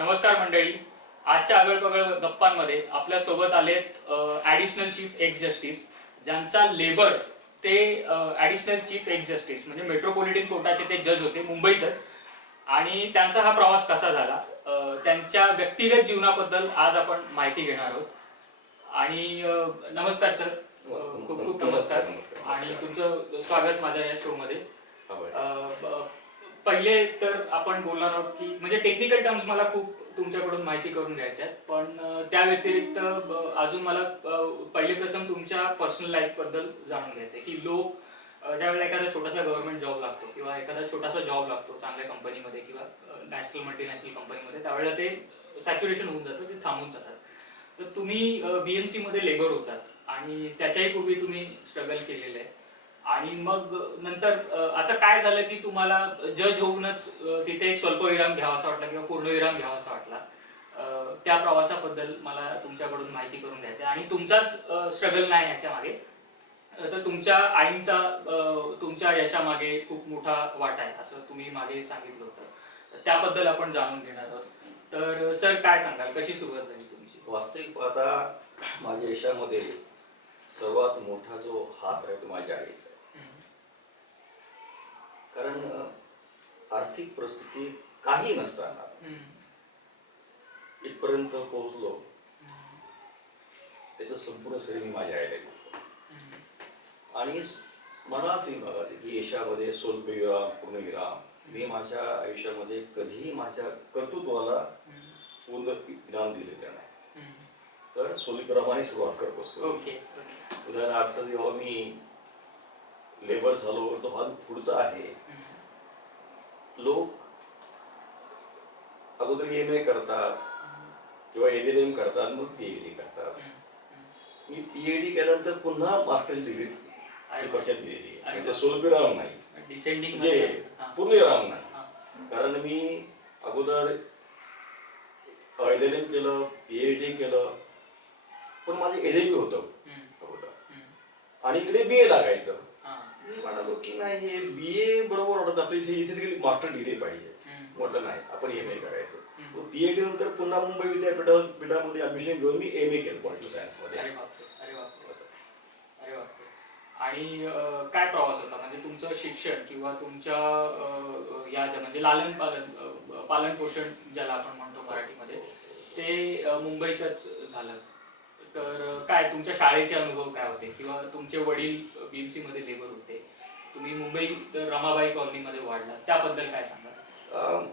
नमस्कार मंडळी. आजच्या आगळपगळ गप्पांमध्ये आपल्या सोबत आलेत ॲडिशनल चीफ एक्स जस्टिस, ज्यांचा लेबर ते ॲडिशनल चीफ एक्स जस्टिस म्हणजे मेट्रोपॉलिटन कोर्टाचे ते जज होते मुंबईतच. आणि त्यांचा हा प्रवास कसा झाला, त्यांच्या व्यक्तिगत जीवनाबद्दल आज आपण माहिती घेणार आहोत. आणि नमस्कार सर, खूप खूप नमस्कार आणि तुमचं स्वागत माझ्या या शो मध्ये. पहिले तर आपण बोलणार आहोत की म्हणजे टेक्निकल टर्म्स मला खूप तुमच्याकडून माहिती करून घ्यायच्या आहेत, पण त्या व्यतिरिक्त अजून मला पहिले प्रथम तुमच्या पर्सनल लाईफ बद्दल जाणून घ्यायचं आहे की लोक ज्यावेळेला एखादा छोटासा गव्हर्नमेंट जॉब लागतो किंवा एखादा छोटासा जॉब लागतो चांगल्या कंपनीमध्ये किंवा नॅशनल मल्टीनॅशनल कंपनीमध्ये, त्यावेळेला ते सॅच्युरेशन होऊन जातं, ते थांबून जातात. तर तुम्ही बीएमसी मध्ये लेबर होतात आणि त्याच्याही पूर्वी तुम्ही स्ट्रगल केलेलं आहे. आणि मग नंतर असं काय झालं की तुम्हाला जज होऊनच तिथे एक स्वल्पविराम घ्यावासा वाटला किंवा पूर्णविराम घ्यावासा वाटला? त्या प्रवासाबद्दल मला तुमच्याकडून माहिती करून घ्यायचं आहे. आणि तुमचाच स्ट्रगल नाही याच्या मागे, तर तुमच्या आईंचा तुमच्या यशामागे खूप मोठा वाटा आहे असं तुम्ही मागे सांगितलं होतं. त्याबद्दल आपण जाणून घेणार आहोत. तर सर काय सांगाल, कशी सुरुवात झाली तुमची? वास्तविक पाहता माझ्या यशामध्ये सर्वात मोठा जो हात आहे तो माझ्या आईचा आहे. कारण आर्थिक परिस्थिती काही नसताना इथपर्यंत पोहोचलो, त्याचं संपूर्ण श्रेय मी माझ्या आईला घेतो. आणि मला तुम्ही बघा की यशामध्ये स्वल्पविराम पूर्णविराम, मी माझ्या आयुष्यामध्ये कधीही माझ्या कर्तृत्वाला पूर्ण विराम दिलेला नाही. तर स्वल्पविरामाने सुरुवात करत असतो. उदाहरणार्थ जेव्हा मी लेबर झालो, तो भाग पुढचा आहे. लोक अगोदर MA करतात किंवा LLM करतात, मग PhD करतात. मी PhD केल्यानंतर पुन्हा मास्टर्स डिग्री दिलेली आहे. म्हणजे स्वल्पविराम नाही, म्हणजे पूर्णविराम नाही. कारण मी अगोदर LLM केलं, PhD केलं, पण माझं LLB होतं अगोदर आणि इकडे BA लागायचं. मी म्हणालो की नाही, हे BA बरोबर वाटत, आपल्या इथे मास्टर डिग्री पाहिजे. म्हटलं नाही, आपण MA करायचं. PhD नंतर पुन्हा मुंबई विद्यापीठामध्ये ऍडमिशन घेऊन मी MA केलं पॉलिटिकल सायन्स मध्ये. आणि काय प्रवास होता, म्हणजे तुमचं शिक्षण किंवा तुमच्या या म्हणजे लालन पालन पोषण ज्याला आपण म्हणतो मराठीमध्ये, ते मुंबईतच झालं. तर काय तुमच्या शाळेचे अनुभव काय होते, किंवा तुमचे वडील BMC मध्ये लेबर होते, तुम्ही मुंबईत रमाबाई कॉलनीमध्ये वाढला, त्याबद्दल काय सांगा?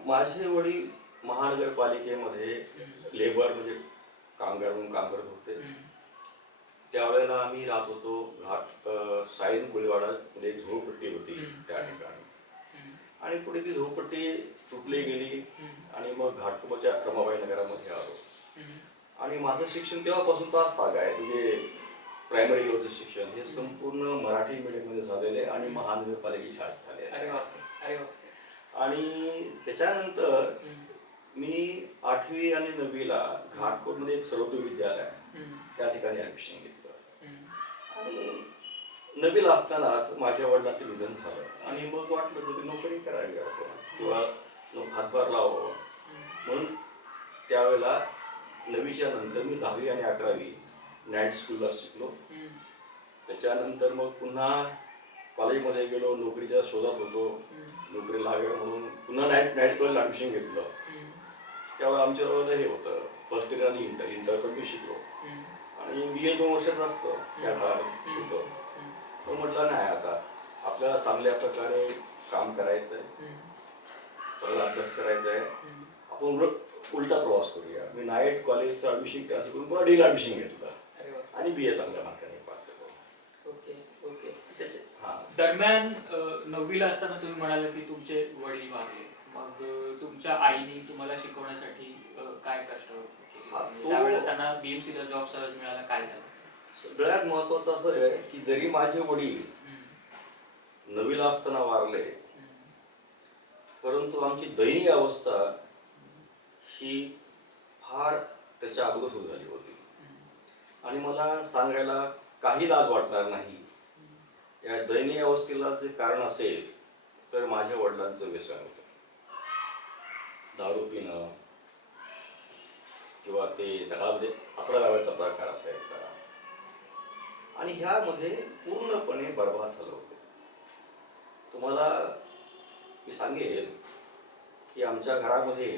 माझे वडील महानगरपालिकेमध्ये लेबर म्हणजे कामगार म्हणून काम करत होते. त्यावेळेला आम्ही राहत होतो साईन कोळीवाडा मध्ये झोपडपट्टी होती त्या ठिकाणी. आणि पुढे ती झोपडपट्टी तुटली गेली आणि मग घाटकोपरच्या रमाबाई नगरामध्ये आलो. आणि माझं शिक्षण तेव्हापासून तास ताग आहे, म्हणजे प्रायमरी लेवलचं शिक्षण हे संपूर्ण मराठी मीडियममध्ये झालेलं आहे आणि महानगरपालिकेची शाळेत झाले आहे. आणि त्याच्यानंतर मी 8वी आणि 9वीला घाटकोटमध्ये एक सर्वोदय विद्यालय आहे, त्या ठिकाणी ऍडमिशन घेतलं. आणि 9वीला असतानाच माझ्या वडिलांचं निधन झालं आणि मग वाटलं की नोकरी करावी आपण किंवा हातभार लावावं म्हणून त्यावेळेला 9वीच्या नंतर मी 10वी आणि 11वी नाईट स्कूलला शिकलो. त्याच्यानंतर मग पुन्हा कॉलेजमध्ये गेलो, नोकरीच्या शोधात होतो, नोकरी लागेल म्हणून पुन्हा नाईट कॉलेजला ऍडमिशन घेतलं. त्यावेळेला आमच्यावर हे होतं फर्स्ट इयर आणि इंटर पण मी शिकलो. आणि BA 2 वर्षाचं असतं त्या काळात होतं. तो म्हटलं नाही, आता आपल्याला चांगल्या प्रकारे काम करायचं आहे, चांगला अभ्यास करायचा आहे, आपण उलटा प्रवास करूया. मी नाईट कॉलेजचं ऍडमिशन कॅन्सल करून पुन्हा डिग्री ऍडमिशन घेतलं आणि BA चांगल्या मार्काने पास झालो. दरम्यान 9वीला असताना तुम्ही म्हणाले की तुमचे वडील वारले, मग तुमच्या आईने तुम्हाला शिकवण्यासाठी काय कष्ट केले? त्यावेळेला त्यांना BMCचा जॉब सहज मिळाला, काय झालं? सगळ्यात महत्वाचं असं आहे की जरी माझे वडील 9वीला असताना वारले, परंतु आमची दयनीय अवस्था ही फार त्याच्या अगोदर सुरू झाली होती. आणि मला सांगायला काही लाज वाटणार नाही, या दयनीय अवस्थेला जे कारण असेल तर माझ्या वडिलांचं व्यसन होतं. दारू पिणं, ते त्या काळामध्ये 11 लावायचा प्रकार असायचा आणि ह्यामध्ये पूर्णपणे बरबाद झालं होतं. तुम्हाला मी सांगेल की आमच्या घरामध्ये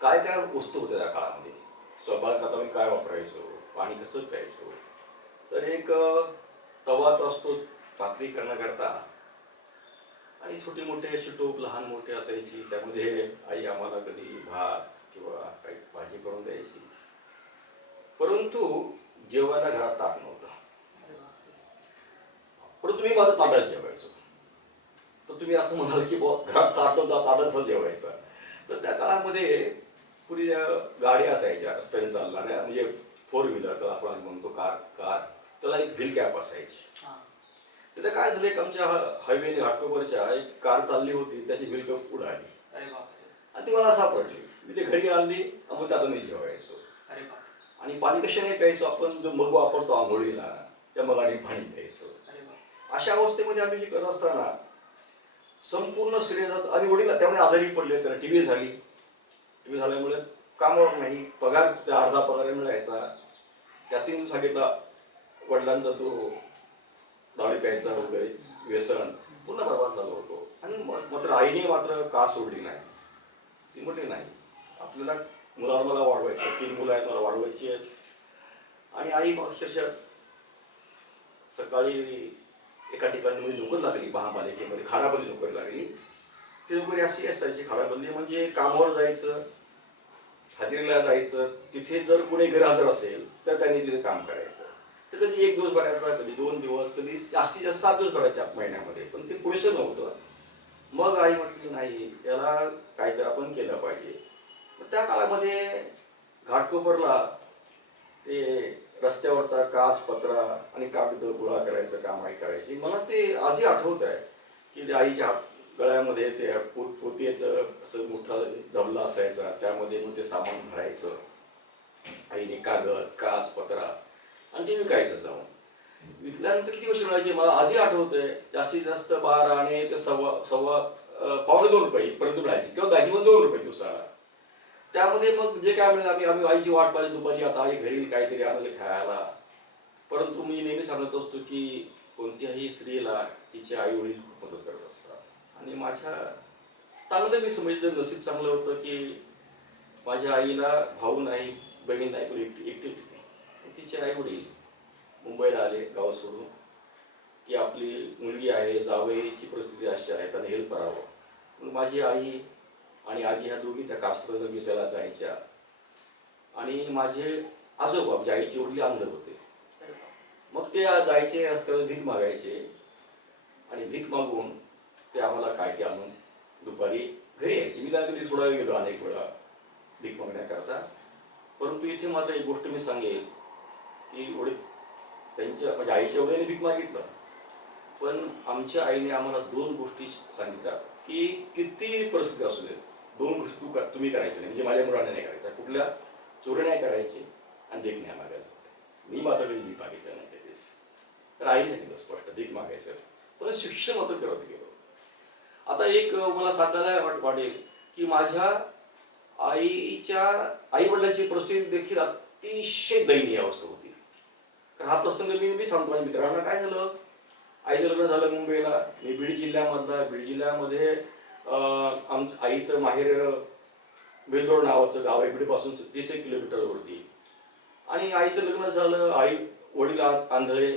काय काय वस्तू होत्या त्या काळामध्ये. स्वयंपाकात आम्ही काय वापरायचो, पाणी कसं प्यायचो, तर एक तवा तर असतो भाकरी करण्याकरता आणि छोटे मोठे अशी टोप लहान मोठे असायची. त्यामध्ये आई आम्हाला कधी भात किंवा काही भाजी करून द्यायची. परंतु जेवायला घरात ताट नव्हता. परंतु मी माझं ताटात जेवायचो. तर तुम्ही असं म्हणाल की घरात ताट नव्हता, ताटातच जेवायचा. तर त्या काळामध्ये पुढे गाड्या असायच्या रस्त्याने चालणाऱ्या, म्हणजे 4 व्हीलर त्याला आपण म्हणतो, कार त्याला एक व्हील कॅप असायची. तिथे काय झालं, एक आमच्या हायवेने घाटकोपरच्या एक कार चालली होती, त्याची व्हील कॅप उडाली आणि ती मला सापडली. मी ते घरी आणली, मग त्यातून मी जेवायचो. आणि पाणी कशाने प्यायचो, आपण जो मग वापरतो आंघोळीला त्या मगाने पाणी प्यायचो. अशा अवस्थेमध्ये आम्ही शिकत असताना संपूर्ण शरीरात आणि वडील त्यामुळे आजारी पडले. त्याला टीबी झाल्यामुळे कामावर नाही, पगार त्या अर्धा पगार मिळायचा. त्यातून सांगितला वडिलांचा तो दारू प्यायचा वगैरे व्यसन पूर्ण बरबाद झालो होतो. आणि मात्र आईने मात्र का सोडली नाही, ती म्हटली नाही आपल्याला मुलांना मला वाढवायचं, 3 मुलं आहेत मला वाढवायची आहेत. आणि आई अक्षरशः सकाळी एका ठिकाणी म्हणजे नोकरी लागली, महापालिकेमध्ये खानाबदली नोकरी लागली. ती नोकरी अशी असायची, खानाबदली म्हणजे कामावर जायचं, हजेरीला जायचं. तिथे जर कोणी गैरहजर असेल तर त्यांनी तिथे काम करायचं. तर कधी 1 दिवस भरायचा, कधी 2 दिवस, कधी जास्तीत जास्त 7 दिवस भरायचे महिन्यामध्ये. पण ते पुरेसं नव्हतं. मग आई म्हटली नाही, याला काहीतरी आपण केलं पाहिजे. त्या काळामध्ये घाटकोपरला ते रस्त्यावरचा काच पत्रा आणि कागद गोळा करायचं काम आई करायची. मला ते आजही आठवत आहे की ते आईच्या गळ्यामध्ये ते पोतीचं असं मोठा जमला असायचा, त्यामध्ये मग ते सामान भरायचं. आईने कागद काच पत्रा आणि ते विकायचं जाऊन. विकल्यानंतर किती पैसे मिळायचे मला आजही आठवत आहे. जास्तीत जास्त 12 आणि ते सव्वा पावणे 2 रुपये पर्यंत मिळायचे किंवा दाजीमध्ये 2 रुपये दिवसाला. त्यामध्ये मग जे काय मिळेल आम्ही आईची वाट पाहिजे दुपारी, आता आई घरी काहीतरी आणलं खायला. परंतु मी नेहमी सांगत असतो की कोणत्याही स्त्रीला तिचे आई वडील खूप मदत करत असतात. आणि माझ्या चांगलं मी समजलं, नशीब चांगलं होतं की माझ्या आईला भाऊ नाही, बहीण नाही, पण एकटी होती. तिचे आई वडील मुंबईला आले गाव सोडून की आपली मुलगी आहे, जावयाची परिस्थिती अशी आहे, त्यांना हेल्प करावं. मग माझी आई आणि आजी ह्या दोघी त्या कासपर्यंत विसायला जायच्या. आणि माझे आजोबा म्हणजे आईचे वडील अंध होते. मग ते जायचे रस्त्यावर भीक मागायचे आणि भीक मागून ते आम्हाला काय ते आणून दुपारी घरी यायचे. मी त्यांना कधी सोडायला गेलो अनेक वेळा भीक मागण्याकरता. परंतु इथे मात्र एक गोष्ट मी सांगेल की वडील त्यांच्या म्हणजे आईच्या वडिलांनी भीक मागितलं, पण आमच्या आईने आम्हाला 2 गोष्टी सांगितल्या की किती परिस्थिती असू दे 2 गोष्टी तुम्ही करायचं नाही, म्हणजे माझ्या मुलाने नाही करायचं. कुठल्या चोरी नाही करायची आणि भीक नाही मागायचं. मी मात्र कधी भीक मागितलं नाही कधीच. तर आईने सांगितलं स्पष्ट भीक मागायचं, पण शिक्षण मात्र करत गेलो. आता एक मला सांगायला वाटेल की माझ्या आईच्या आई वडिलांची परिस्थिती देखील अतिशय दयनीय अवस्था होती. कारण हा प्रसंग मी सांगतो माझ्या मित्रांना. काय झालं, आईचं लग्न झालं मुंबईला. मी बीड जिल्ह्यामध्ये आमच्या आईचं माहेर बेलदोड नावाचं गाव आहे, बीडपासून 30 किलोमीटरवरती. आणि आईचं लग्न झालं, आई वडील आंधळे,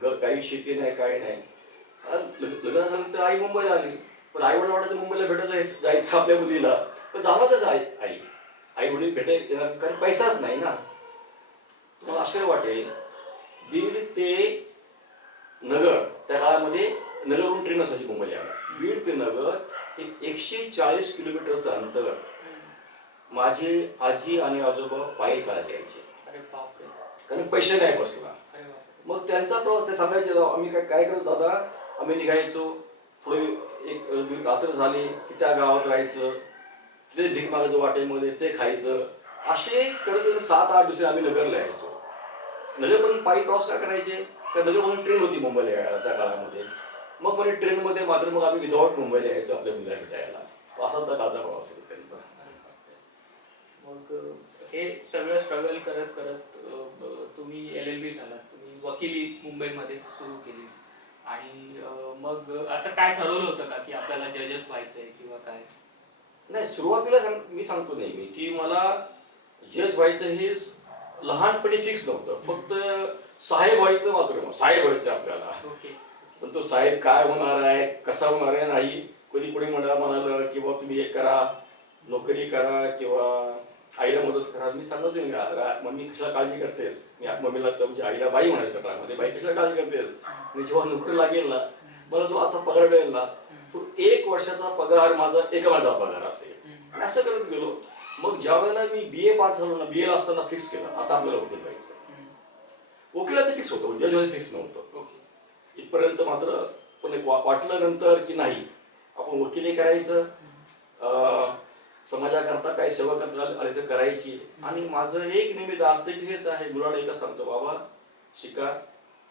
काही शेती नाही काय नाही. लग्न झाल्यानंतर आई मुंबईला आली. पण आई वडील वाटायचं मुंबईला भेटत जायचं आपल्या मुलीला, पण जाणारच आई वडील भेटायला, कारण पैसाच नाही ना. तुम्हाला आश्चर्य वाटेल, बीड ते नगर त्या काळामध्ये नगरवरून ट्रेन असायची मुंबईला. बीड ते नगर 140 किलोमीटरचं अंतर माझे आजी आणि आजोबा पायी चालत यायचे, कारण पैसे नाही बसला. मग त्यांचा प्रवास ते सांगायचे, आम्ही काय करतो दादा, आम्ही निघायचो, पुढे एक रात्र झाली की त्या गावात राहायचं, तिथे भीक मागायचं वाटेमध्ये, ते खायचं. असे करत 7-8 दिवस आम्ही नगरला यायचो. नगरपर्यंत पायी प्रवास काय करायचे, कारण नगरमधून ट्रेन होती मुंबईला यायला त्या काळामध्ये. मग म्हणजे ट्रेनमध्ये मात्र मग आम्ही विदाऊट मुंबईला यायचो आपल्या मुलाला भेटायला. असा त्या काळचा प्रवास होता त्यांचा. मग हे सगळं स्ट्रगल करत करत तुम्ही LLB झालात, तुम्ही वकिली मुंबईमध्ये सुरू केली आणि मग असं काय ठरवलं होतं का की आपल्याला जजच व्हायचंय किंवा काय? नाही, सुरुवातीला मी सांगतो नेहमी की मला जज व्हायचं हे लहानपणी फिक्स नव्हतं. फक्त साहेब व्हायचं मात्र साहेब व्हायचं आपल्याला. ओके. पण तो साहेब काय होणार आहे, कसा होणार आहे नाही. कधी कोणी म्हणालं किंवा तुम्ही हे करा, नोकरी करा किंवा आईला मदत करा. मी सांगायचो मी मम्मी कशाला काळजी करतेस. मी मम्मीला म्हणजे आईला बाई म्हणायचं काळामध्ये, बाई कशाला काळजी करतेस. मी जेव्हा नोकरी लागेल ना, मला जो आता पगार मिळेल ना, तो 1 वर्षाचा पगार माझा 1 महिन्याचा पगार असेल. आणि असं करत गेलो. मग ज्या वेळेला मी BA पास झालो ना, BA ला असताना फिक्स केलं आता आपल्याला वकील व्हायचं. वकिलाचं फिक्स होतं, जज फिक्स नव्हतं. इथपर्यंत मात्र पण वाटलं नंतर की नाही, आपण वकिली करायचं, समाजाकरता काही सेवा करता आली तर करायची. आणि माझं एक नेहमीच असतं की हेच आहे, मुलाला एकच सांगतो, बाबा शिका,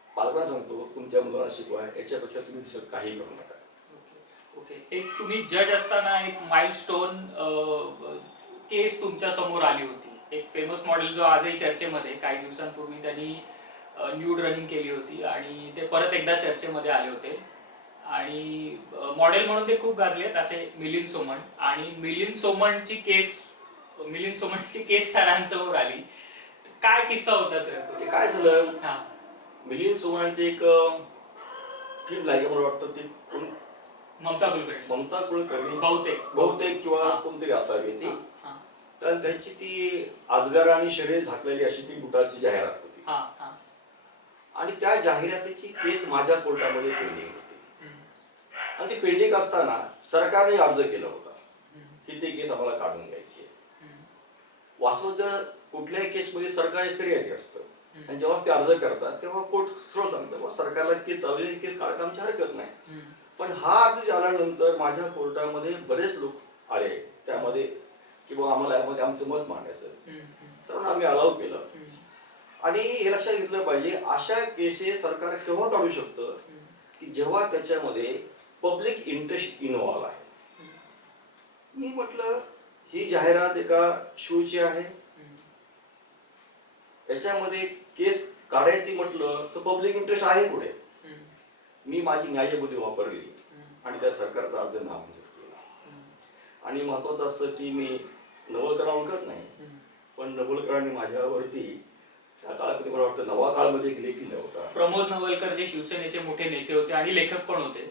पालकांना सांगतो तुमच्या मुलांना शिकवा, याच्यापेक्षा तुम्ही दुसरं काही करू नका. ओके. एक तुम्ही जज असताना एक माइलस्टोन केस तुमच्या समोर आली होती. एक फेमस मॉडेल जो आजही चर्चेमध्ये, काही दिवसांपूर्वी त्यांनी न्यूड रनिंग केली होती आणि ते परत एकदा चर्चेमध्ये आले होते आणि मॉडेल म्हणून ते खूप गाजलेत, असे मिलिंद सोमण. आणि मिलिंद सोमणची केस सरांसमोर आली. काय किस्सा होता सर? ते काय झालं, मिलिंद सोमण ते एक फिल्म लागेल मला वाटतं, ते ममता कुलकर्णी बहुतेक किंवा कोणतरी असावी ती. तर त्यांची ती अजगर आणि शरीर झाकलेली अशी ती बुटाची जाहिरात होती. आणि त्या जाहिरातीची केस माझ्या कोर्टामध्ये पेंडिंग होती. आणि ती पेंडिंग असताना सरकारने अर्ज केला होता की ती केस आम्हाला काढून घ्यायची आहे. वास्तव जर कुठल्याही केसमध्ये सरकार फिर्यादी असतं आणि जेव्हा ते अर्ज करतात तेव्हा कोर्ट सरळ सांगतं सरकारला केस चालू आहे, केस काढायला आमची हरकत नाही. पण हा अर्ज झाल्यानंतर माझ्या कोर्टामध्ये बरेच लोक आले त्यामध्ये की बाबा आम्हाला यामध्ये आमचं मत मांडायचं. सर्वांना आम्ही अलाव केलं. आणि हे लक्षात घेतलं पाहिजे, अशा केसेस सरकार केव्हा काढू शकतं की जेव्हा त्याच्यामध्ये पब्लिक इंटरेस्ट इन्व्हॉल्व आहे. मी म्हटलं ही जाहिरात एका शूची आहे, याच्यामध्ये केस काढायची म्हटलं तर पब्लिक इंटरेस्ट आहे पुढे. मी माझी न्यायबुद्धी वापरली आणि त्या सरकारचा अर्ज नामंजूर केला. आणि महत्वाचं असं की मी नवलकरांना ओळखत नाही, पण नवलकरांनी माझ्यावरती त्या काळामध्ये मला वाटतं नवा काळमध्ये एक लेख लिहिला होता. प्रमोद नवलकर जे शिवसेनेचे मोठे नेते होते आणि लेखक पण होते,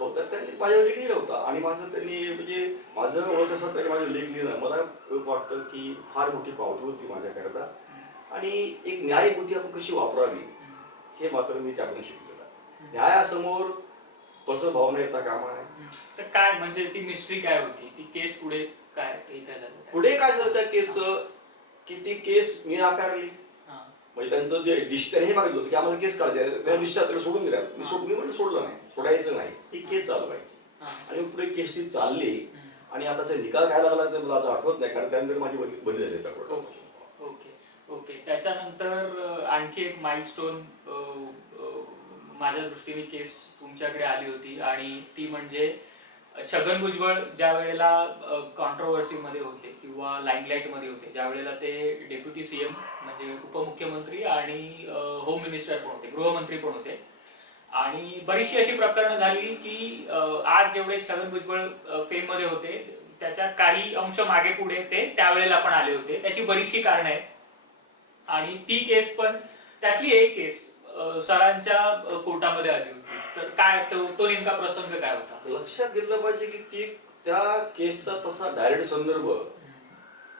तर त्यांनी माझ्यावर लेख लिहिला होता. आणि माझं त्यांनी म्हणजे माझं ओळख असं त्यांनी माझं लेख लिहिलं, मला वाटतं की फार मोठी पावती होती माझ्याकरता. आणि एक न्यायबुद्धी आपण कशी वापरावी हे मात्र मी त्यातून शिकलेलं. न्यायासमोर कसं भावना येता कामा नये. तर काय म्हणजे ती मिस्ट्री काय होती, ती केस पुढे काय झालं? पुढे काय झालं त्या केसचं की ती केस मी नाकारली. म्हणजे त्यांचं जे डिस्टर हे मागितलं होतं की आम्हाला केस काढायची, त्या डिस्टर सोडून दिल्या. मी म्हटलं सोडलं नाही, सोडायचं नाही, ती केस चालवायची. आणि पुढे केस ती चालली. आणि आताचा निकाल काय लागला ते मला आता आठवत नाही, कारण त्यानंतर माझी बदली झाली त्या कोर्टात. ओके. त्याच्यानंतर आणखी एक माइलस्टोन माझ्या दृष्टीने केस तुमच्याकडे आली होती आणि ती म्हणजे छगन भुजबळ ज्या वेळेला कॉन्ट्रोवर्सी मध्ये होते किंवा लाईमलाईट मध्ये होते, ज्या वेळेला ते डेप्युटी CM म्हणजे उपमुख्यमंत्री आणि होम मिनिस्टर पण होते, गृहमंत्री पण होते. आणि बरीचशी अशी प्रकरणं झाली की आज जेवढे छगन भुजबळ फेम मध्ये होते त्याच्या काही अंश मागे पुढे ते त्यावेळेला पण आले होते. त्याची बरीचशी कारणं आहेत. आणि ती केस पण त्यातली एक केस सरांच्या कोर्टामध्ये आली होती. तर काय तो नेमका प्रसंग काय होता? लक्षात घेतलं पाहिजे की ती त्या केसचा तसा डायरेक्ट संदर्भ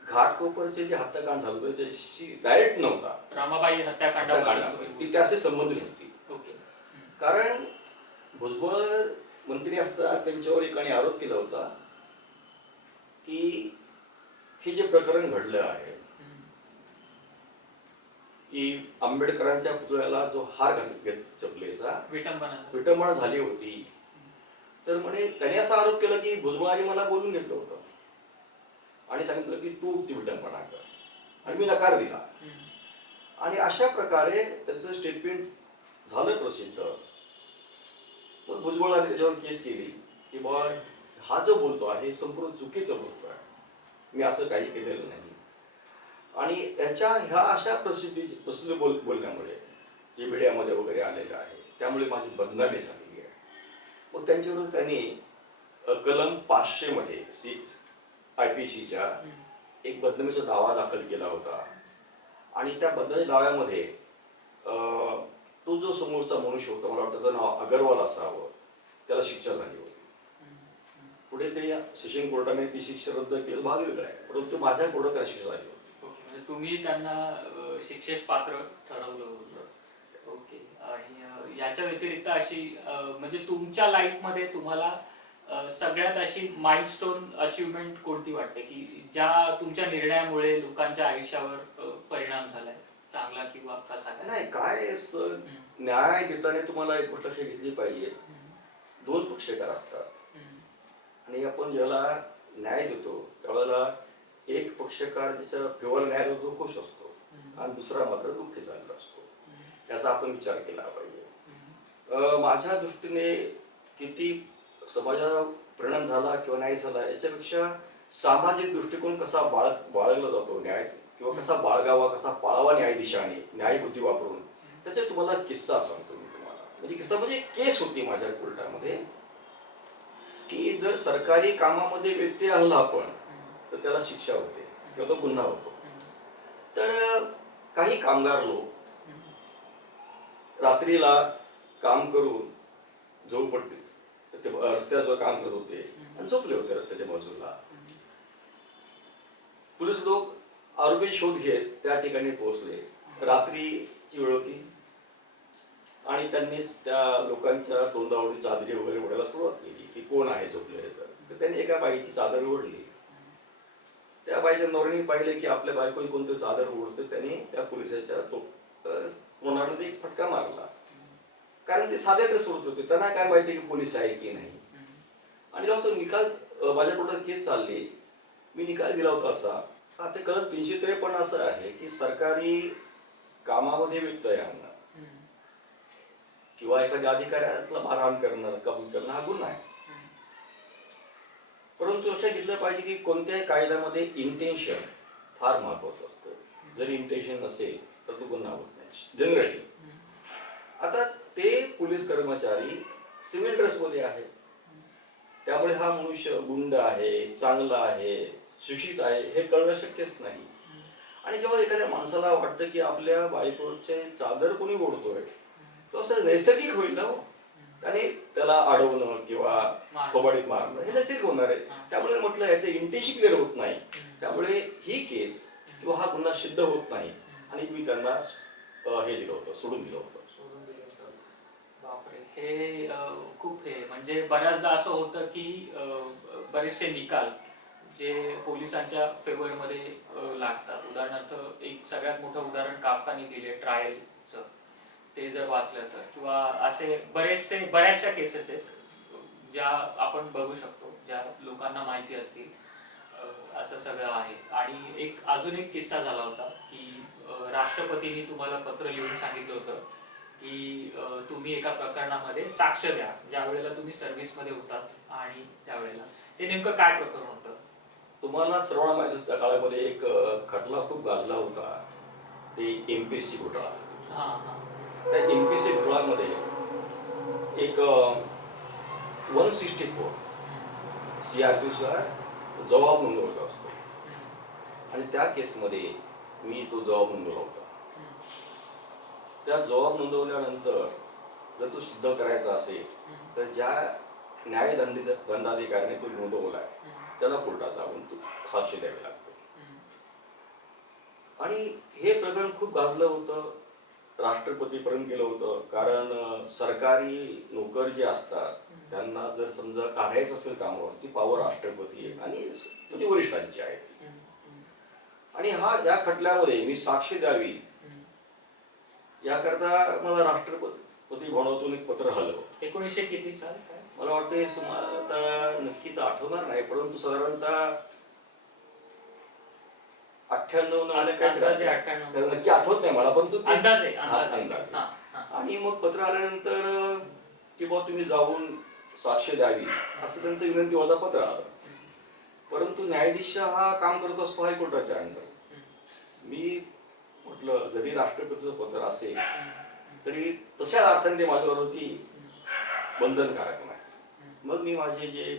घाटकोपरचे जे हत्याकांड झालं होतं त्याशी डायरेक्ट नव्हता. रमाबाई हत्याकांडामध्ये ती त्याशी संबंधित होती. कारण भुजबळ मंत्री असताना त्यांच्यावर एकाने आरोप केला होता की हे जे प्रकरण घडलं आहे की आंबेडकरांच्या पुतळ्याला जो हार चपलेचा विटंबना झाली होती. तर म्हणे त्याने असा आरोप केला की भुजबळांनी मला बोलून घेतलं होतं आणि सांगितलं की तू ती विटंबना कर, आणि मी नकार दिला. आणि अशा प्रकारे त्याचं स्टेटमेंट झालं प्रसिद्ध. मग भुजबळाने त्याच्यावर केस केली की बाबा हा जो बोलतो आहे संपूर्ण चुकीचं बोलतो आहे, मी असं काही केलेलं नाही. आणि ह्या अशा प्रसिद्ध बोलण्यामुळे जे मीडियामध्ये वगैरे आलेलं आहे त्यामुळे माझी बदनामी झालेली आहे. मग त्यांच्याविरुद्ध त्यांनी कलम 500 मध्ये IPCच्या एक बदनामीचा दावा दाखल केला होता. आणि त्या बदनामी दाव्यामध्ये तो जो समोरचा मनुष्य होता, मला वाटतं त्याचं नाव अगरवाल असावं, त्याला शिक्षा झाली होती. पुढे ते सेशन कोर्टाने ती शिक्षा रद्द केली, भाग वेगळा आहे, परंतु माझ्या कोर्टात त्याला शिक्षा झाली होती. ओके, म्हणजे तुम्ही त्यांना शिक्षेस पात्र ठरवलं होतं. ओके. आणि याच्या व्यतिरिक्त अशी म्हणजे तुमच्या लाईफ मध्ये तुम्हाला सगळ्यात अशी माइलस्टोन अचीवमेंट कोणती वाटते की ज्या तुमच्या निर्णयामुळे लोकांच्या आयुष्यावर परिणाम झालाय, चांगला किंवा कसा? नाही, काय न्याय देताना तुम्हाला एक गोष्ट लक्षात घेतली पाहिजे, दोन पक्षकार असतात आणि आपण ज्याला न्याय देतो त्यावेळेला एक पक्षकार ज्याच्या फेवर न्याय देतो खुश असतो आणि दुसरा मात्र दुःखी झालेला असतो. याचा आपण विचार केला पाहिजे. माझ्या दृष्टीने किती समाजाला परिणाम झाला किंवा नाही झाला याच्यापेक्षा सामाजिक दृष्टिकोन कसा बाळगला जातो न्याय, किंवा कसा बाळगावा, कसा पाळावा न्यायाधीशाने न्यायबुद्धी वापरून, त्याचा तुम्हाला किस्सा सांगतो मी तुम्हाला. म्हणजे किस्सा म्हणजे केस होती माझ्या कोर्टामध्ये की जर सरकारी कामामध्ये व्यत्यय आणला आपण तर त्याला शिक्षा होते किंवा तो गुन्हा होतो. तर काही कामगार लोक रात्रीला काम करून झोपडपट्टी रस्त्यावर काम करत होते आणि झोपले होते रस्त्याच्या बाजूला. पोलीस लोक आरोपी शोध घेत त्या ठिकाणी पोहोचले. रात्रीची वेळ होती आणि त्यांनी त्या लोकांच्या तोंडावरती चादरी वगैरे ओढायला सुरुवात केली की कोण आहे झोपलेले. तर त्यांनी एका बाईची चादर ओढली. त्या बाईच्या नवऱ्याने पाहिले की आपल्या बायकोची कोणती चादर ओढते, त्यांनी त्या पोलिसाच्या तोंडावर एक फटका मारला. कारण ते साधे ड्रेस ओढत होते, त्यांना काय माहिती की पोलीस आहे की नाही. आणि जेव्हा निकाल माझ्याकडून केस चालली, मी निकाल दिला होता असा, ते कलम 353 असं आहे की सरकारी कामामध्ये व्यत्यय आणणं किंवा एखाद्या अधिकाऱ्याला मारहाण करणं, कबूल करणं हा गुन्हा आहे. परंतु लक्षात घेतलं पाहिजे की कोणत्याही कायद्यामध्ये इंटेन्शन फार महत्वाचं असतं. जर इंटेन्शन नसेल तर तो गुन्हा होत नाही जनरली. आता ते पोलीस कर्मचारी सिव्हिल ड्रेसमध्ये आहे, त्यामुळे हा मनुष्य गुंड आहे, चांगला आहे, शिक्षित आहे हे कळणं शक्यच नाही. आणि जेव्हा एखाद्या माणसाला वाटतं की आपल्या बायकोचे चादर कोणी ओढतोय तो असं नैसर्गिक होईल ना, त्याने त्याला अडवणं किंवा कबड्डीत मारणं हे नैसर्गिक होणार आहे. त्यामुळे म्हटलं याचे इंटेन्शन क्लिअर होत नाही, त्यामुळे ही केस किंवा हा गुन्हा सिद्ध होत नाही आणि मी त्यांना हे दिलं होतं, सोडून दिलं होतं. बापरे, हे खूप हे म्हणजे बऱ्याचदा असं होतं की बरेचसे निकाल जे पोलिसांच्या फेवर मध्ये लागतात. उदाहरणार्थ एक सगळ्यात मोठं उदाहरण काफ्काने दिले ट्रायलचं, ते जर वाचलं तर, किंवा असे बऱ्याचशा केसेस आहेत ज्या आपण बघू शकतो, ज्या लोकांना माहिती असतील. असं सगळं आहे. आणि अजून एक किस्सा झाला होता की राष्ट्रपतींनी तुम्हाला पत्र लिहून सांगितलं होतं की तुम्ही एका प्रकरणामध्ये साक्ष द्या, ज्या वेळेला तुम्ही सर्व्हिसमध्ये होतात. आणि त्यावेळेला ते नेमकं काय प्रकरण होतं? तुम्हाला सर्वांना माहिती, त्या काळामध्ये एक खटला खूप गाजला होता, ते MPSC घोटाळा. त्या MPSC घोटाळ्यामध्ये एक 164 CRPचा जबाब नोंदवायचा असतो आणि त्या केसमध्ये मी तो जबाब नोंदवला होता. त्या जबाब नोंदवल्यानंतर जर तो सिद्ध करायचा असेल तर ज्या दंडाधिकाऱ्याने तो नोंदवलाय त्याला कोर्टात जाऊन तो साक्ष द्यावी लागते. आणि हे प्रकरण खूप गाजलं होतं, राष्ट्रपतीपर्यंत गेलं होतं. कारण सरकारी नोकर जे असतात त्यांना जर समजा काढायचं असेल कामावर, ती पावर राष्ट्रपती आणि म्हणजे वरिष्ठांची आहे. आणि या खटल्यामध्ये मी साक्ष द्यावी याकरता मला राष्ट्रपती भवनातून एक पत्र आलं. 1900 किती साल? मला वाटतं आता नक्की तर आठवणार नाही, परंतु साधारणतः 98 नक्की आठवत नाही मला, पण अंदाज. आणि मग पत्र आल्यानंतर की बुवा तुम्ही जाऊन साक्ष द्यावी असं त्यांचं विनंती वजा पत्र आलं. परंतु न्यायाधीश हा काम करत असतो हायकोर्टाच्या अंडर. मी म्हटलं जरी राष्ट्रपतीचं पत्र असेल तरी तशाच अर्थाने ते माझ्यावरती बंधनकारक नाही. मग मी माझे जे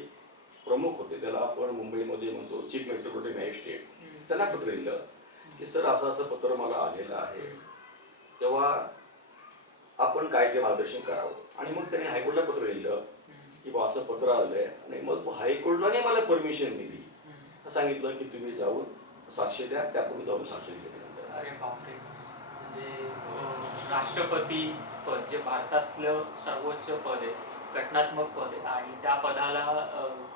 प्रमुख होते त्याला आपण मुंबईमध्ये म्हणतो चीफ मेट्रोपॉलिटन मॅजिस्ट्रेट, त्यांना पत्र लिहिलं की सर असं असं पत्र मला आलेलं आहे, तेव्हा आपण काय ते मार्गदर्शन करावं. आणि मग त्यांनी हायकोर्टला पत्र लिहिलं की बा असं पत्र आलंय, आणि मग हायकोर्टाने मला परमिशन दिली, सांगितलं की तुम्ही जाऊन साक्ष द्या. त्यापूर्वी जाऊन साक्ष दिली. अरे बापरे, म्हणजे राष्ट्रपती पद जे भारतातलं सर्वोच्च पद आहे, घटनात्मक पद आहे, आणि त्या पदाला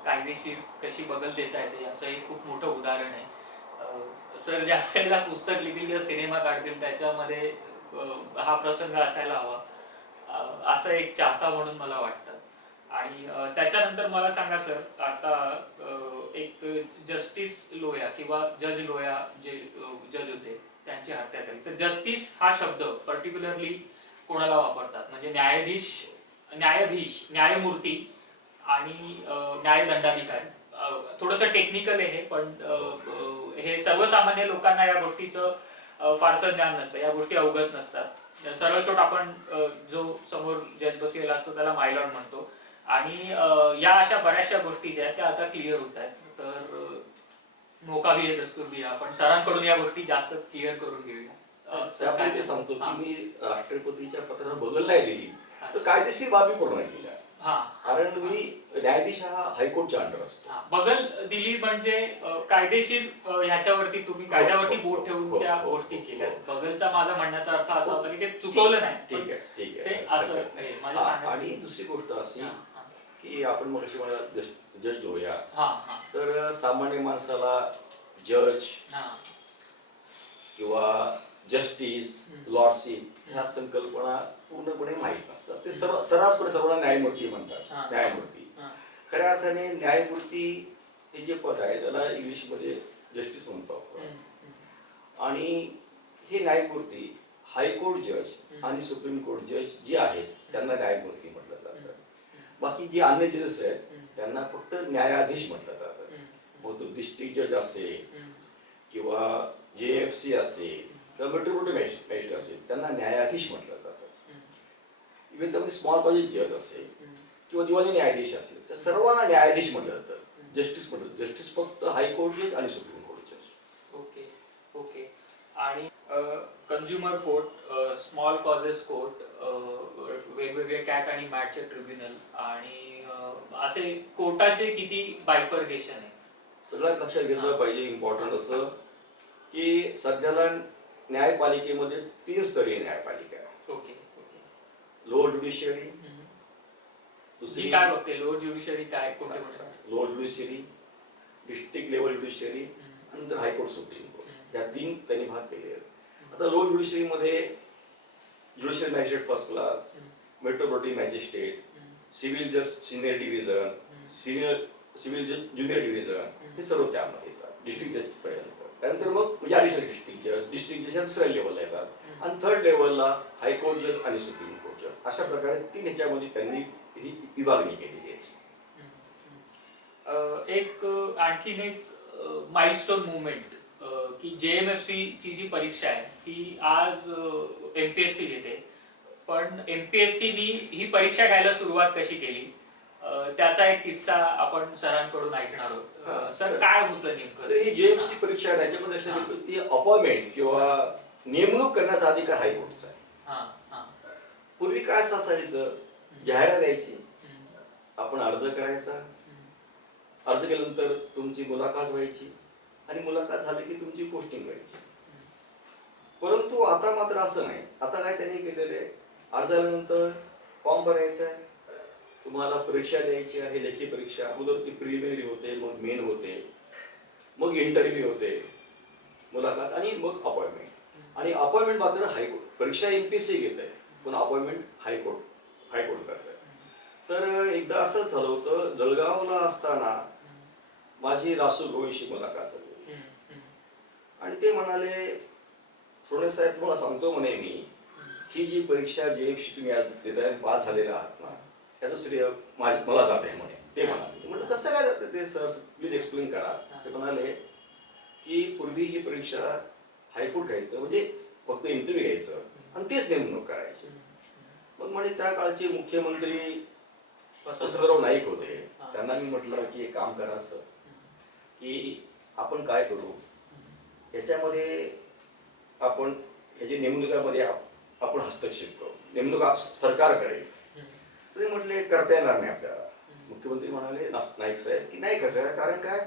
कायदेशीर कशी बगल देता येते याचं हे खूप मोठं उदाहरण आहे. सर ज्या वेळेला पुस्तक लिहितील किंवा सिनेमा काढतील त्याच्यामध्ये हा प्रसंग असायला हवा, असं एक चाहता म्हणून मला वाटतं. आणि त्याच्यानंतर मला सांगा सर, आता एक जस्टिस लोया किंवा जज लोया जे जज होते त्यांची हत्या झाली, तर जस्टिस हा शब्द पर्टिक्युलरली कोणाला वापरतात, म्हणजे न्यायाधीश, न्यायमूर्ती आणि न्यायदंडाधिकारी. थोडंसं टेक्निकल आहे हे, पण हे सर्वसामान्य लोकांना या गोष्टीचं फारसं ज्ञान नसतं, या गोष्टी अवगत नसतात. सरळसोट आपण जो समोर जज बसलेला असतो त्याला मायलॉर्ड म्हणतो, आणि या अशा बऱ्याचशा गोष्टी ज्या आहेत त्या आता क्लिअर होत आहेत. तर मौका भी है दस्तूर भी है, आपण सरांकडून या गोष्टी जास्त क्लिअर करून घेऊया. त्यापैकी सांगतो की मी राष्ट्रपतीच्या पत्राला बगल नाही दिली, तर कायदेशीर बाबी पूर्ण केल्या. कारण मी न्यायाधीश हा हायकोर्टच्या अंडर असतो. बगल दिली म्हणजे कायदेशीर ह्याच्यावरती तुम्ही कायद्यावरती बोट ठेवून त्या गोष्टी केल्या. बगलचा माझा म्हणण्याचा अर्थ असा होता की ते चुकवलं नाही. ठीक आहे, ठीक आहे, ते असं माझ्या सांगण्यात. आणि दुसरी गोष्ट अशी की आपण मग अशी मला जज घेऊया, तर सामान्य माणसाला जज किंवा जस्टिस, लॉर्डशिप ह्या संकल्पना पूर्णपणे माहीत नसतात. ते सर्रासपणे सर्वांना न्यायमूर्ती म्हणतात. न्यायमूर्ती खऱ्या अर्थाने न्यायमूर्ती हे जे पद आहे त्याला इंग्लिशमध्ये जस्टिस म्हणतो आपण. आणि हे न्यायमूर्ती हायकोर्ट जज आणि सुप्रीम कोर्ट जज जे आहेत त्यांना न्यायमूर्ती म्हटलं जातं. बाकी जे अन्य जजेस आहेत त्यांना फक्त न्यायाधीश म्हटलं जातं. मग तो डिस्ट्रिक्ट जज असेल किंवा JFC असेल किंवा मेट्रोपॉलिटन मॅजिस्ट्रेट असेल त्यांना न्यायाधीश म्हटलं जातं. इव्हन त्यामध्ये स्मॉल कॉलेज जज असेल किंवा दिवाणी न्यायाधीश असेल तर सर्वांना न्यायाधीश म्हटलं जातं. जस्टिस म्हटलं, जस्टिस फक्त हायकोर्ट जज आणि सुप्रीम कोर्ट जज. Okay okay. आणि consumer court, small causes court, वेगवेगळे कॅट आणि मॅटचे ट्रिब्युनल, आणि असे कोर्टाचे किती बायफर्गेशन आहे. सगळ्यात लक्षात घेतलं पाहिजे इम्पॉर्टंट असं की सध्याला न्यायपालिकेमध्ये 3 स्तरीय न्यायपालिका आहे. ओके. लोअर ज्युडिशियरी, दुसरी काय बघते लोअर ज्युडिशियरी काय कोणते? Lower judiciary, district level judiciary, नंतर हायकोर्ट, सुप्रीम कोर्ट, या 3 त्यांनी भाग केले आहेत. आता lower ज्युडिशियरीमध्ये judicial magistrate first class, metropolitan magistrate, civil जज सिनियर डिव्हिजन, सिव्हिल जज ज्युनियर डिव्हिजन, हे सर्व त्यामध्ये येतात. डिस्ट्रिक्ट जज पर्यंत, त्यानंतर मग ॲडिशनल डिस्ट्रिक्ट जज दुसऱ्या लेवलला येतात, आणि थर्ड लेवलला हायकोर्ट जज आणि सुप्रीम कोर्ट जज. अशा प्रकारे 3 ह्याच्यामध्ये त्यांनी ही विभागणी केलेली आहे. एक आणखीन एक माइलस्टोन मुवमेंट की JMFC ची जी परीक्षा आहे ती आज MPSC घेते, पण MPSC नी ही परीक्षा घ्यायला सुरुवात कशी केली त्याचा एक किस्सा आपण सरांकडून ऐकणार आहोत. सर काय होतं नेमकं? तर ही JMFC परीक्षा त्याच्यामध्ये अशी ती अपॉइंटमेंट किंवा नेमणूक करण्याचा अधिकार हायकोर्टचा आहे. पूर्वी काय असं असायचं, जाहिरात द्यायची, आपण अर्ज करायचा, अर्ज केल्यानंतर तुमची मुलाखत व्हायची, आणि मुलाखत झाली की तुमची पोस्टिंग व्हायची. परंतु आता मात्र असं नाही. आता काय त्यांनी केलेलं आहे, अर्ज आल्यानंतर फॉर्म भरायचा आहे, तुम्हाला परीक्षा द्यायची आहे, लेखी परीक्षा. अगोदर ती प्रिलिमिनरी होते, मग मेन होते, मग इंटरव्ह्यू होते, मुलाखत, आणि मग अपॉइंटमेंट. आणि अपॉइंटमेंट मात्र हायकोर्ट. परीक्षा MPSC घेत आहे, पण अपॉइंटमेंट हायकोर्ट करत आहे. तर एकदा असंच झालं होतं, जळगावला असताना माझी रासू गोविंशी मुलाखत झाली, आणि ते म्हणाले, सोने साहेब तुम्हाला सांगतो म्हणे मी, ही जी परीक्षा JFC तुम्ही आज देताय, पास झालेला आहात ना, त्याचं श्रेय मला जात आहे म्हणे. ते म्हणाले. म्हटलं कसं काय जातं ते सर, प्लीज एक्सप्लेन करा. ते म्हणाले की पूर्वी ही परीक्षा हायकोर्ट घ्यायचं म्हणजे फक्त इंटरव्ह्यू घ्यायचं आणि तेच नेमणूक करायची. मग म्हणे त्या काळचे मुख्यमंत्री वसंतराव नाईक होते. त्यांना मी म्हटलं की एक काम करा असं की आपण काय करू याच्यामध्ये, आपण ह्याची नेमणुकामध्ये आपण हस्तक्षेप करू, नेमणुका सरकार करेल. ते म्हटले करता येणार नाही आपल्याला. मुख्यमंत्री म्हणाले नाईक साहेब की नाही करता येणार, कारण काय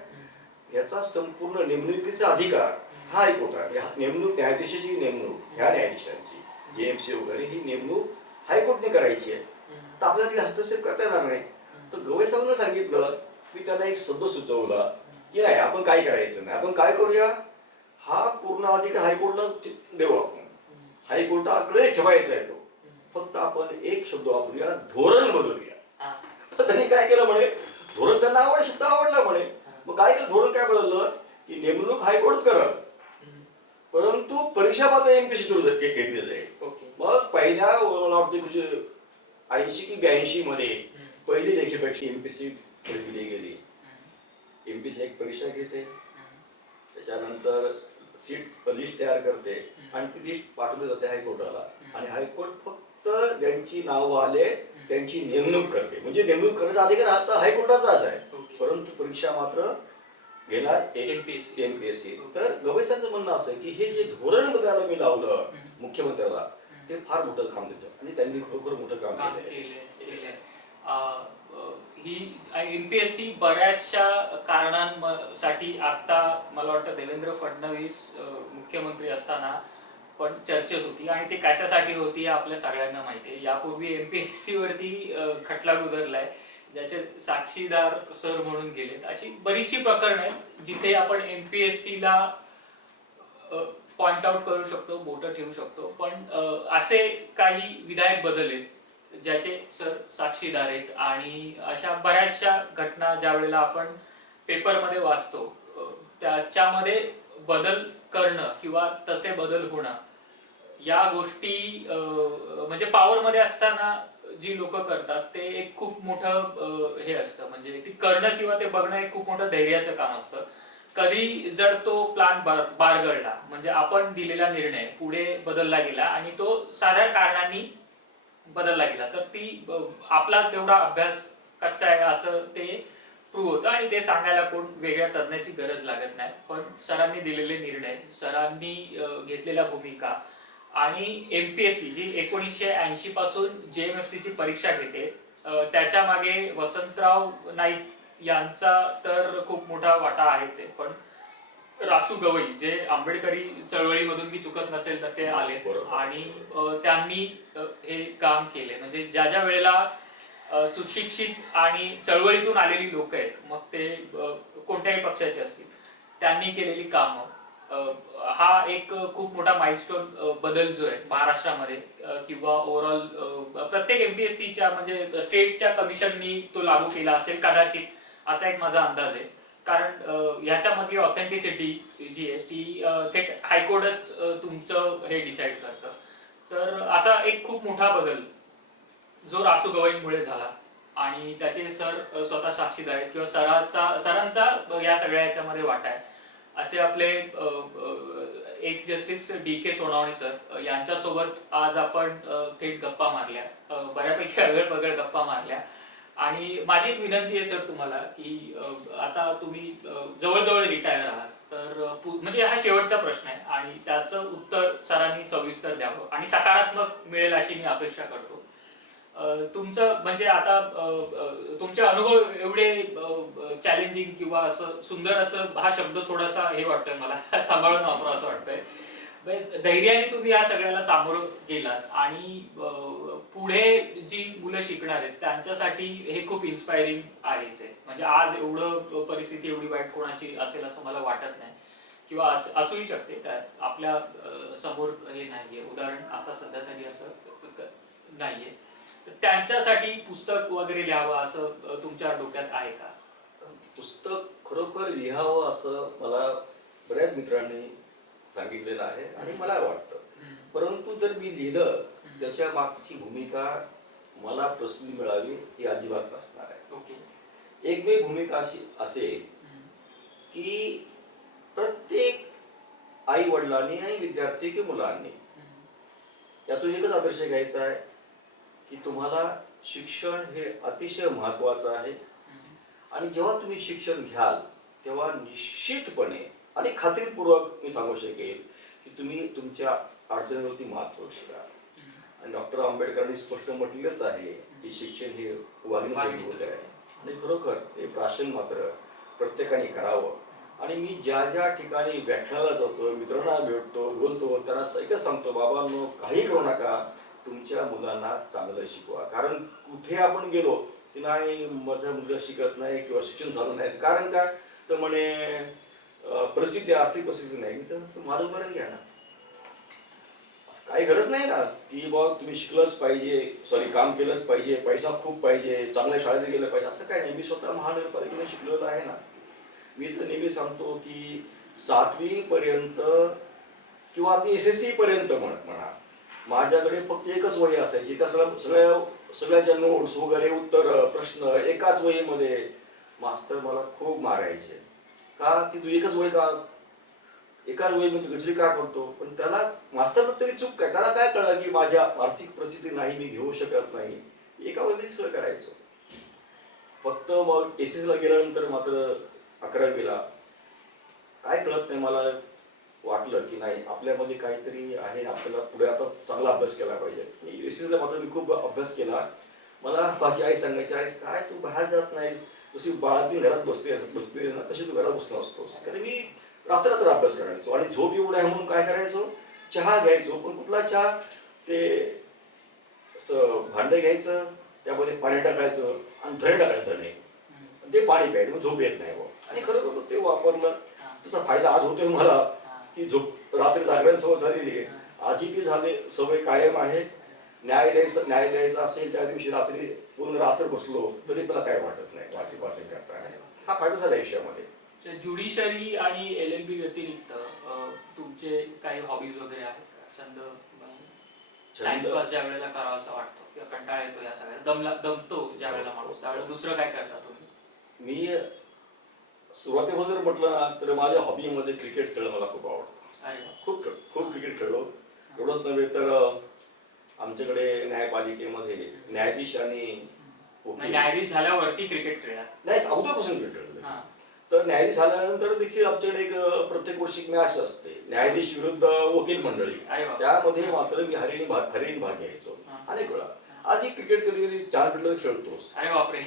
याचा संपूर्ण नेमणुकीचा अधिकार हा हायकोर्ट आहे. नेमणूक न्यायाधीशाची नेमणूक ह्या न्यायाधीशांची JMC वगैरे ही नेमणूक हायकोर्टने करायची आहे, तर आपल्याला तिला हस्तक्षेप करता येणार नाही. तर गवई साहेबांना सांगितलं, मी त्यांना एक शब्द सुचवला की नाही आपण काय करायचं नाही, आपण काय करूया, हा पूर्ण अधिकार हायकोर्टला देऊ, आपण हायकोर्टाकडे ठेवायचा आहे तो, फक्त आपण एक शब्द वापरूया, धोरण बदलूया. त्यांनी काय केलं म्हणे, धोरण त्यांना शब्द आवडला म्हणे. मग काय केलं, धोरण काय बदललं की नेमणूक हायकोर्टच करल, परंतु परीक्षा मात्र MPSC थ्रू घेतली जाईल. मग पहिल्या मला वाटतं 80 की 82 मध्ये पहिली लेखीपरीक्षा MPSC दिली गेली. MPSC एक परीक्षा घेते, त्याच्यानंतर सीट लिस्ट तयार करते आणि ती लिस्ट पाठवली जाते हायकोर्टाला, आणि हायकोर्ट फक्त ज्यांची नावं आले त्यांची नेमणूक करते. म्हणजे नेमणूक करण्याचा अधिकार आता हायकोर्टाचाच आहे, परंतु परीक्षा मात्र घेणार MPSC. तर गवईसांचं म्हणणं असं आहे की हे जे धोरण बदलायला मी लावलं मुख्यमंत्र्याला, ते फार मोठं काम त्याचं, आणि त्यांनी खरोखर मोठं काम केलंय. ही MPSC बऱ्याचशा कारणांसाठी आता मला वाटतं देवेंद्र फडणवीस मुख्यमंत्री असताना पण चर्चेत होती, आणि ते कशासाठी होती हे आपल्या सगळ्यांना माहिती आहे. यापूर्वी MPSC वरती खटला गुजरलाय, ज्याचे साक्षीदार सर म्हणून गेलेत. अशी बरीचशी प्रकरणं आहेत जिथे आपण MPSC ला पॉइंट आउट करू शकतो, बोटं ठेवू शकतो. पण असे काही विधायक बदल आहेत ज्याचे सर साक्षीदार आहेत, आणि अशा बऱ्याचशा घटना ज्या वेळेला आपण पेपरमध्ये वाचतो त्याच्यामध्ये बदल करणं किंवा तसे बदल होणं, या गोष्टी म्हणजे पॉवर मध्ये असताना जी लोक करतात ते एक खूप मोठं हे असतं. म्हणजे ती करणं किंवा ते बघणं एक खूप मोठं धैर्याचं काम असतं. कधी जर तो प्लान बारगळला, म्हणजे आपण दिलेला निर्णय पुढे बदलला गेला आणि तो साध्या कारणांनी बदलला गेला, तर ती आपला तेवढा अभ्यास कच्चा आहे असं ते प्रूव्ह होतं, आणि ते सांगायला कोण वेगळ्या तज्ञाची गरज लागत नाही. पण सरांनी दिलेले निर्णय, सरांनी घेतलेल्या भूमिका, आणि MPSC जी 1980 पासून JMFC ची परीक्षा घेते, त्याच्या मागे वसंतराव नाईक यांचा तर खूप मोठा वाटा आहेच आहे. पण रासू गवई जे आंबेडकरी चळवळीमधून मी चुकत नसेल तर ते आले, आणि त्यांनी हे काम केले. म्हणजे ज्या ज्या वेळेला सुशिक्षित आणि चळवळीतून आलेली लोक आहेत, मग ते कोणत्याही पक्षाचे असतील, त्यांनी केलेली कामं, हा एक खूप मोठा माइलस्टोन बदल जो आहे महाराष्ट्रामध्ये किंवा ओव्हरऑल प्रत्येक MPSCच्या म्हणजे स्टेटच्या कमिशननी तो लागू केला असेल कदाचित, असा एक माझा अंदाज आहे. कारण ह्याच्यामधली ऑथेंटिसिटी जी आहे ती थेट हायकोर्टच तुमचं हे डिसाईड करतं. तर असा एक खूप मोठा बदल जो रासू गवईमुळे झाला, आणि त्याचे सर स्वतः साक्षीदार आहेत, किंवा सरांचा या सगळ्या ह्याच्यामध्ये वाटा आहे. असे आपले x justice DK Sonawane sir यांच्यासोबत आज आपण थेट गप्पा मारल्या, बऱ्यापैकी अगळ गप्पा मारल्या. आणि माझी एक विनंती आहे सर तुम्हाला की आता तुम्ही जवळजवळ रिटायर आहात, तर म्हणजे हा शेवटचा प्रश्न आहे आणि त्याचं उत्तर सरांनी सविस्तर द्यावं आणि सकारात्मक मिळेल अशी मी अपेक्षा करतो. तुमचं म्हणजे आता तुमचे अनुभव एवढे चॅलेंजिंग किंवा असं सुंदर असं, हा शब्द थोडासा हे वाटतोय मला सांभाळून वापरा असं वाटतंय, धैर्याने तुम्ही या सगळ्याला सामोरं गेलात, आणि पुढे जी मुलं शिकणार आहेत त्यांच्यासाठी हे खूप इन्स्पायरिंग आहेच आहे. म्हणजे आज एवढं परिस्थिती एवढी वाईट कोणाची असेल असं मला वाटत नाही, किंवा असूही शकते, त्यात आपल्या समोर हे नाहीये उदाहरण आता सध्या तरी असं नाहीये. तर त्यांच्यासाठी पुस्तक वगैरे लिहावं असं तुमच्या डोक्यात आहे का? पुस्तक खरोखर लिहावं असं मला बऱ्याच मित्रांनी सांगितलेलं आहे आणि मला वाटतं, परंतु जर मी लिहिलं त्याच्या मागची भूमिका मला पर्सनली मिळावी ही अजिबात नसणार आहे. एकमेव भूमिका अशी असेल की प्रत्येक आई वडिलांनी आणि विद्यार्थी किंवा मुलांनी यातून एकच आदर्श घ्यायचा आहे की तुम्हाला शिक्षण हे अतिशय महत्वाचं आहे आणि जेव्हा तुम्ही शिक्षण घ्याल तेव्हा निश्चितपणे आणि खात्रीपूर्वक मी सांगू शकेल की तुम्ही तुमच्या अडचणीवरती मात करू शकाल. आणि डॉक्टर आंबेडकरांनी स्पष्ट म्हटलेलंच आहे की शिक्षण हे वागण्याचे मूल आहे आणि खरोखर हे प्राशन मात्र प्रत्येकाने करावं. आणि मी ज्या ज्या ठिकाणी व्याख्यानाला जातो, मित्रांना भेटतो, बोलतो, त्यांना एकच सांगतो, बाबांनो काही करू नका, तुमच्या मुलांना चांगलं शिकवा. कारण कुठे आपण गेलो की नाही माझा मुलगा शिकत नाही किंवा शिक्षण झालं नाही, कारण काय तर म्हणे परिस्थिती, आर्थिक परिस्थिती नाही. मी तर माझं उदाहरण घ्या ना, काही गरज नाही ना की बाबा तुम्ही शिकलंच पाहिजे, सॉरी काम केलंच पाहिजे, पैसा खूप पाहिजे, चांगल्या शाळेत गेलं पाहिजे, असं काय नाही. मी स्वतः महानगरपालिकेने शिकलेलं आहे ना. मी तर नेहमी सांगतो की 7वी पर्यंत किंवा अगदी SSC पर्यंत म्हणा, माझ्याकडे फक्त एकच वही असायची. त्या सगळ्याच्या नोट्स वगैरे उत्तर प्रश्न एकाच वहीमध्ये. मास्तर मला खूप मारायचे का की तू एकच वही का एकाच वहीमध्ये गजरी का करतो. पण त्याला मास्तरला तरी चूक काय, त्याला काय कळलं की माझ्या आर्थिक परिस्थिती नाही, मी घेऊ शकत नाही. एका वहीमध्ये सगळं करायचो. फक्त मग SSC ला गेल्यानंतर मात्र 11वीला काय कळत नाही, मला वाटलं की नाही आपल्यामध्ये काहीतरी आहे, आपल्याला पुढे आता चांगला अभ्यास केला पाहिजे. SSC ला मात्र मी खूप अभ्यास केला. मला माझी आई सांगायची, आहे काय तू बाहेर जात नाहीस, जशी बाळातील घरात बसते ना तशी तू घरात बसला असतोस. कारण मी रात्र अभ्यास करायचो आणि झोप एवढं आहे म्हणून काय करायचो, चहा घ्यायचो. पण कुठला चहा, ते भांडे घ्यायचं, त्यामध्ये पाणी टाकायचं आणि धणे टाकायचं, धणे ते पाणी प्यायचं, मग झोप येत नाही. आणि खरं ते वापरलं, त्याचा फायदा आज होतोय मला की झोप रात्री जागरण सवय झालेली आहे. आजही ती झाले सवय कायम आहे. न्याय द्यायचा असेल त्या दिवशी रात्री पूर्ण रात्र बसलो तरी मला काय वाटत नाही वाचन करताना. हा फायदा झाला आयुष्यामध्ये. ज्युडिशरी आणि LLB व्यतिरिक्त तुमचे काही हॉबीज वगैरे आहेत का? टाइमपास ज्या वेळेला करावा असं वाटतो किंवा कंटाळा येतो या सगळ्या दमतो ज्या वेळेला माणूस, त्यावेळेला दुसरं काय करता तुम्ही? मी सुरुवातीला जर म्हटलं ना तर माझ्या हॉबीमध्ये क्रिकेट खेळणं मला खूप आवडतं. खूप क्रिकेट खेळलो. एवढंच नव्हे तर आमच्याकडे न्यायपालिकेमध्ये न्यायाधीश आणि न्यायाधीश झाल्यावरती क्रिकेट खेळला नाही, अगोदरपासून क्रिकेट खेळलो. तर न्यायाधीश झाल्यानंतर देखील आमच्याकडे एक प्रत्येक वर्षी मॅच असते, न्यायाधीश विरुद्ध वकील मंडळी. त्यामध्ये मात्र मी हरीण भाग घ्यायचो अनेक वेळा. आजही क्रिकेट कधी कधी 4 मिनिटं खेळतोस. अरे बापरे.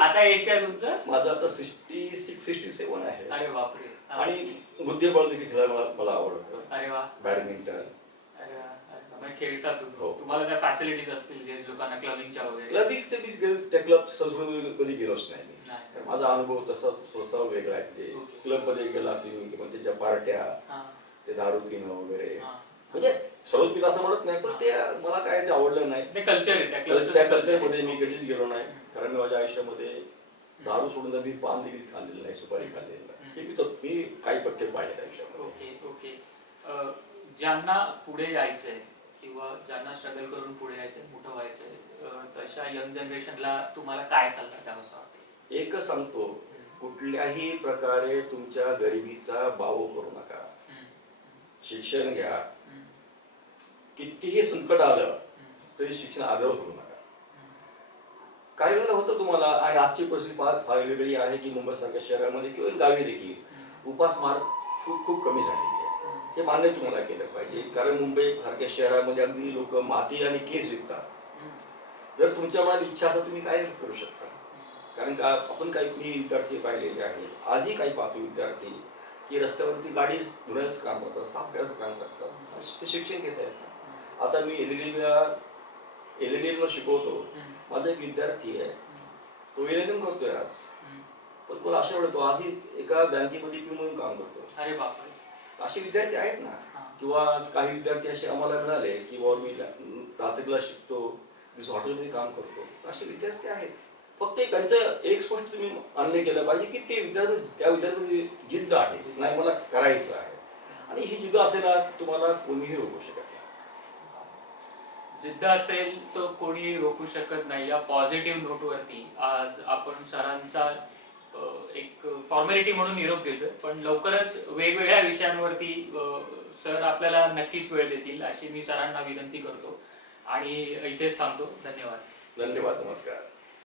आता एज काय तुमचं? माझं आता 66-67 आहे. अरे बापरे. आणि बुद्धिबळ देखील खेळायला मला आवडतं. अरे वा. बॅडमिंटन. अरे वा. खेळता तुम्हाला त्या फॅसिलिटीज असतील जे लोकांना क्लबिंगच्या वगैरे? क्लबिंगचे त्या क्लब संस्कृती कधी गेलोच नाही. माझा अनुभव तसा वेगळा आहे. क्लब मध्ये गेला किंवा त्याच्या पार्ट्या, ते दारू पिणं वगैरे, म्हणजे सर्वच पिता असं म्हणत नाही, पण ते मला काय ते आवडलं नाही. त्या कल्चरमध्ये मी कधीच गेलो नाही. कारण मी माझ्या आयुष्यामध्ये दारू सोडून मी पान देखील खाल्लेलं नाही, सुपारी खाल्लेलं नाही. मी काही पथ्य पाळले आयुष्यामध्ये. ओके. ज्यांना पुढे यायचंय किंवा ज्यांना स्ट्रगल करून पुढे यायचंय, मोठं व्हायचंय, तशा यंग जनरेशनला तुम्हाला काय सल्ला द्यावा असं वाटतं? एकच सांगतो, कुठल्याही प्रकारे तुमच्या गरिबीचा बाव करू नका. शिक्षण घ्या. कितीही संकट आलं तरी शिक्षण आग्रह करू नका. काही वेळेला होतं तुम्हाला, आणि आजची परिस्थिती फार वेगळी आहे की मुंबईसारख्या शहरामध्ये किंवा गावी देखील उपासमार खूप कमी झालेली आहे. हे मान्य तुम्हाला केलं पाहिजे. कारण मुंबई सारख्या शहरामध्ये अगदी लोक माती आणि केस विकतात. जर तुमच्या मनात इच्छा असेल तुम्ही काय करू शकता. कारण का आपण काही विद्यार्थी पाहिलेले आहेत, आजही काही पाहतो विद्यार्थी की रस्त्यावरती गाडी धुण्याचं काम करतात, साफ करायचं काम करतात, ते शिक्षण घेत आहेत. आता मी LLM शिकवतो. माझा एक विद्यार्थी आहे, तो LLM करतोय आज. पण मला अशा वेळेला तो आजही एका बँकेमध्ये म्हणून काम करतो. अरे बापरे. असे विद्यार्थी आहेत ना. किंवा काही विद्यार्थी असे आम्हाला मिळाले की बाबा मी रात्रीला शिकतो, हॉटेलमध्ये काम करतो. असे विद्यार्थी आहेत. फक्त त्यांचं एक स्पष्ट तुम्ही मान्य केलं पाहिजे की ते त्या विद्यार्थ्यांची जिद्द आहे, नाही मला करायचं आहे. आणि ही जिद्द असेल ना तुम्हाला कोणीही रोखू शकत नाही. जिद्द असेल तर कोणी रोखू शकत नाही. या पॉझिटिव्ह नोटवरती आज आपण सरांचा एक फॉर्मॅलिटी म्हणून निरोप घेतोय, पण लवकरच वेगवेगळ्या विषयांवरती सर आपल्याला नक्कीच वेळ देतील अशी मी सरांना विनंती करतो आणि इथेच थांबतो. धन्यवाद. धन्यवाद. नमस्कार.